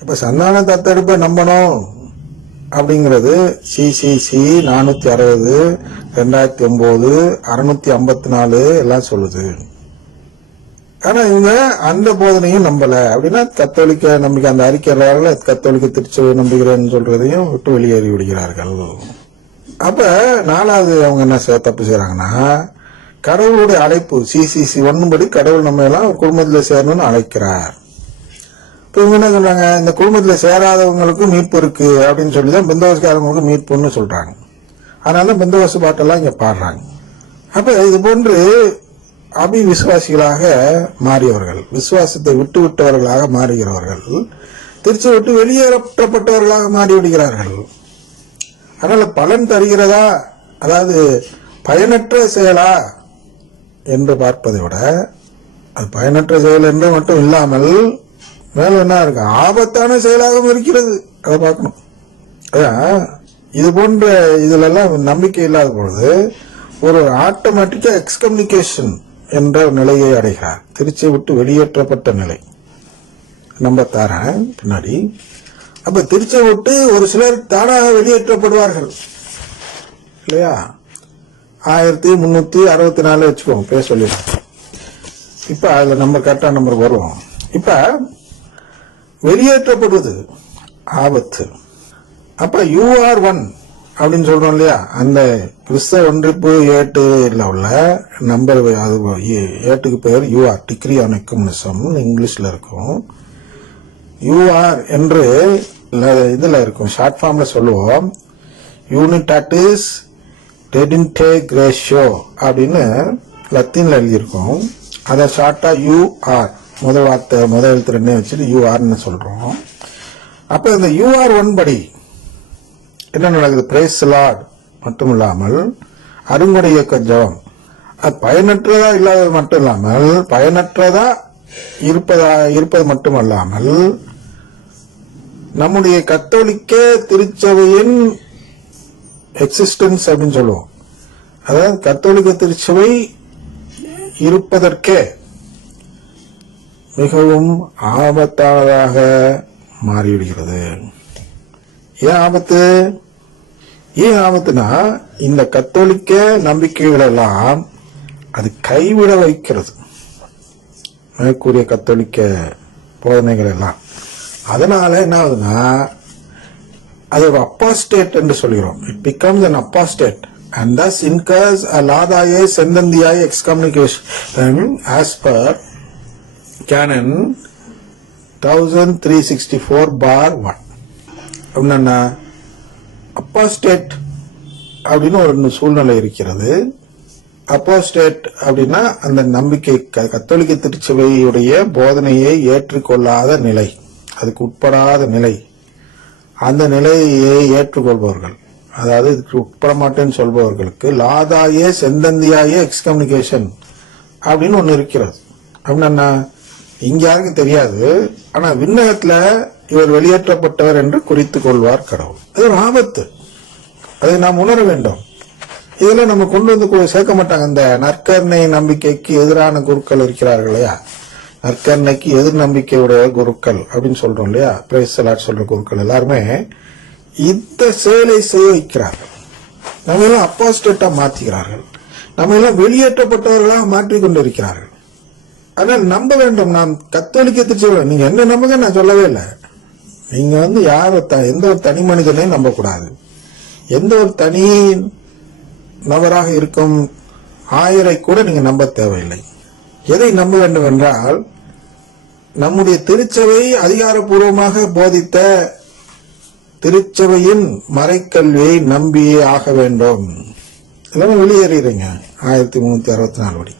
அப்ப சந்தான தத்தெடுப்பை நம்பணும் அப்படிங்கிறது CCC 460 2009 654 எல்லாம் சொல்லுது. ஆனா இவங்க அந்த போதனையும் நம்பல அப்படின்னா கத்தோலிக்க நம்பிக்கை அந்த அறிக்கையாளர்கள் கத்தோலிக்க திருச்சபை நம்புகிறேன்னு சொல்றதையும் விட்டு வெளியேறி விடுகிறார்கள். அப்ப நாலாவது அவங்க என்ன தப்பு செய்யறாங்கன்னா, கடவுளுடைய அழைப்பு CCC 1 படி கடவுள் நம்ம எல்லாம் ஒரு குடும்பத்துல சேரணும்னு அழைக்கிறார். இப்ப இவங்க என்ன சொல்றாங்க, இந்த குடும்பத்துல சேராதவங்களுக்கு மீட்பு இருக்கு அப்படின்னு சொல்லிதான் பெந்தகோஸ்காரங்களுக்கு மீட்புன்னு சொல்றாங்க. அதனால பெந்தகோஸ்து பாட்டெல்லாம் இங்க பாடுறாங்க. அப்ப இது போன்று விசுவாசிகளாக மாறியவர்கள், விசுவாசத்தை விட்டு விட்டவர்களாக மாறுகிறவர்கள் திருச்சி விட்டு வெளியேற்றப்பட்டவர்களாக மாறிவிடுகிறார்கள். அதனால பலன் தருகிறதா, அதாவது பயனற்ற செயலா என்று பார்ப்பதை விட அது பயனற்ற செயல் என்று மட்டும் இல்லாமல் மேல என்ன இருக்கு, ஆபத்தான செயலாகவும் இருக்கிறது. அதை பார்க்கணும். இது போன்ற இதுல எல்லாம் நம்பிக்கை இல்லாத பொழுது ஒரு ஆட்டோமேட்டிக்கா எக்ஸ்கம்யூனிகேஷன் என்ற நிலையை அடைகிறார், திருச்சியை விட்டு வெளியேற்றப்பட்ட நிலை. நம்ம தரேன் பின்னாடி. அப்ப திருச்சியை விட்டு ஒரு சிலர் தானாக வெளியேற்றப்படுவார்கள் இல்லையா? 1364 வச்சுக்கோங்க, பேர் சொல்லிடுறோம். இப்ப அதுல நம்பர் கரெக்டா நம்பர் வருவோம். இப்ப வெளியேற்றப்படுவது ஆபத்து. அப்ப UR1 அப்படின்னு சொல்றோம் இல்லையா, அந்த கிறிஸ்தவ ஒன்றிப்பு ஏட்டுல உள்ள நம்பர், அது ஏட்டுக்கு பேர் UR, டிகிரி ஆன் எக்குமெனிசம் இங்கிலீஷ்ல இருக்கும். UR என்று இதுல இருக்கும், ஷார்ட் ஃபார்ம்ல சொல்லுவோம். யூனிடாட்டிஸ் டெடின்டெக்ரேஷியோ அப்படின்னு லத்தீன்ல எழுதியிருக்கோம். அதை ஷார்ட்டா UR முதல் வார்த்தை முதல் எழுத்து ரெண்டே வச்சுட்டு URன்னு சொல்றோம். அப்ப இந்த UR1 படி என்ன நடக்குது, பிரைஸ் லார்ட் மட்டும் இல்லாமல் அருங்கொடை இயக்க ஜெபம், அது பயனற்றதா இல்லாதது மட்டும் இல்லாமல் பயனற்றதா இருப்பது மட்டுமல்லாமல் நம்முடைய கத்தோலிக்க திருச்சபையின் எக்ஸிஸ்டன்ஸ் அப்படின்னு சொல்லுவோம். அதாவது கத்தோலிக்க திருச்சபை இருப்பதற்கே மிகவும் ஆபத்தானதாக மாறிவிடுகிறது. ஏன் ஆபத்து? ஏன் ஆபத்துனா, இந்த கத்தோலிக்க நம்பிக்கைகள் எல்லாம் அது கைவிட வைக்கிறது, மேற்கூறிய கத்தோலிக்க போதனைகள் எல்லாம். அதனால என்ன ஆகுதுன்னா, அது ஒரு அப்பாஸ்டேட் என்று சொல்கிறோம். It becomes an apostate and thus incurs a லாதாயே செந்தந்தியாய excommunication as per canon 1364/1. அப்படின்னா அப்பாஸ்டேட் அப்படின்னு ஒரு சூழ்நிலை இருக்கிறது. அப்போஸ்டேட் அப்படின்னா அந்த நம்பிக்கை கத்தோலிக்க திருச்சபையுடைய போதனையை ஏற்றுக்கொள்ளாத நிலை, அதுக்கு உட்படாத நிலை. அந்த நிலையை ஏற்றுக்கொள்பவர்கள், அதாவது இதுக்கு உட்பட மாட்டேன்னு சொல்பவர்களுக்கு லாதாயே செந்தந்தியாயே எக்ஸ்கம்யூனிகேஷன் அப்படின்னு ஒண்ணு இருக்கிறது. அப்படின்னா இங்க யாருக்கும் தெரியாது, ஆனா விண்ணகத்துல இவர் வெளியேற்றப்பட்டவர் என்று குறித்துக் கொள்வார் கடவுள். அது ஒரு ஆபத்து, அதை நாம் உணர வேண்டும். இதெல்லாம் நம்ம கொண்டு வந்து சேர்க்க மாட்டாங்க. இந்த நற்கருணை நம்பிக்கைக்கு எதிரான குருக்கள் இருக்கிறார்கள் இல்லையா, நற்கருணைக்கு எதிர் நம்பிக்கையுடைய குருக்கள் அப்படின்னு சொல்றோம் இல்லையா, பிரைஸ் லார்ட் சொல்ற குருக்கள் எல்லாருமே இந்த செயலை செய்ய வைக்கிறார்கள். நம்ம எல்லாம் அப்பாஸ்டேட்டா மாற்றுகிறார்கள், நம்ம எல்லாம் வெளியேற்றப்பட்டவர்களாக மாற்றிக் கொண்டிருக்கிறார்கள். அதனால் நம்ப வேண்டும். நாம் கத்தோலிக்க திருச்சபை, நீங்க என்ன நம்புங்க நான் சொல்லவே இல்லை. நீங்க எந்த ஒரு தனி மனிதனையும் நம்பக்கூடாது. எந்த ஒரு தனி நபராக இருக்கும் ஆயரை கூட நீங்க நம்ப தேவையில்லை. எதை நம்ப வேண்டும் என்றால், நம்முடைய திருச்சபை அதிகாரப்பூர்வமாக போதித்த திருச்சபையின் மறைக்கல்வியை நம்பியே ஆக வேண்டும். எல்லாமே வெளியேறீங்க 1364 படி.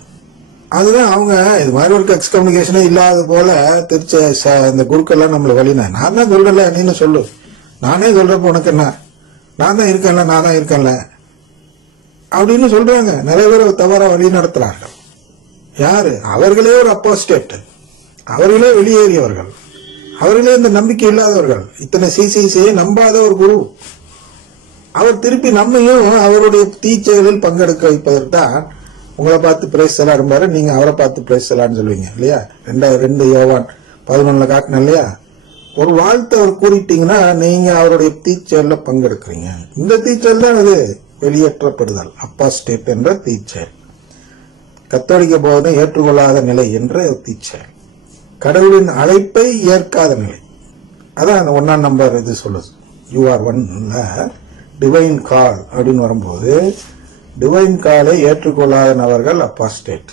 அதுதான் அவங்க இது மாதிரி ஒரு எக்ஸ்கம்யூனிகேஷனே இல்லாத போல இந்த குருக்கெல்லாம் நம்மள வழினா, நான் தான் சொல்றல நீன்னு சொல்லு, நானே சொல்றப்ப உனக்கு என்ன, நான் தான் இருக்கேன்ல அப்படின்னு சொல்றாங்க. நிறைய பேர் தவறா வழி நடத்துறார்கள். யாரு? அவர்களே ஒரு அப்போஸ்டேட், அவர்களே வெளியேறியவர்கள், அவர்களே இந்த நம்பிக்கை இல்லாதவர்கள். இத்தனை சிசிசியை நம்பாத ஒரு குரு, அவர் திருப்பி நம்மையும் அவருடைய தீச்செயலில் பங்கெடுக்க வைப்பதற்கு தான் உங்களை பார்த்து பிரைஸ் செல்லாடும்பாரு, நீங்க அவரை பார்த்து பிரைஸ் செல்லான்னு சொல்லுவீங்க இல்லையா. 2 யோவான் 11 காட்டின இல்லையா, ஒரு வாழ்த்து அவர் கூறிட்டீங்கன்னா நீங்க அவருடைய தீச்செயல்ல பங்கெடுக்கிறீங்க. இந்த தீச்செயல் தான் இது வெளியேற்றப்படுதல், அப்பாஸ்டேட் என்ற தீச்செயல். கத்தோலிக்க போதனை ஏற்றுக்கொள்ளாத நிலை என்ற தீச்செயல், கடவுளின் அழைப்பை ஏற்காத நிலை. அதான் அந்த 1ஆம் நம்பர் இது சொல்லுது. யூ ஆர் ஒன்ல டிவைன் கால் அப்படின்னு வரும்போது டிவைன் காலை ஏற்றுக்கொள்ளாத நபர்கள் அப்பாஸ்டேட்.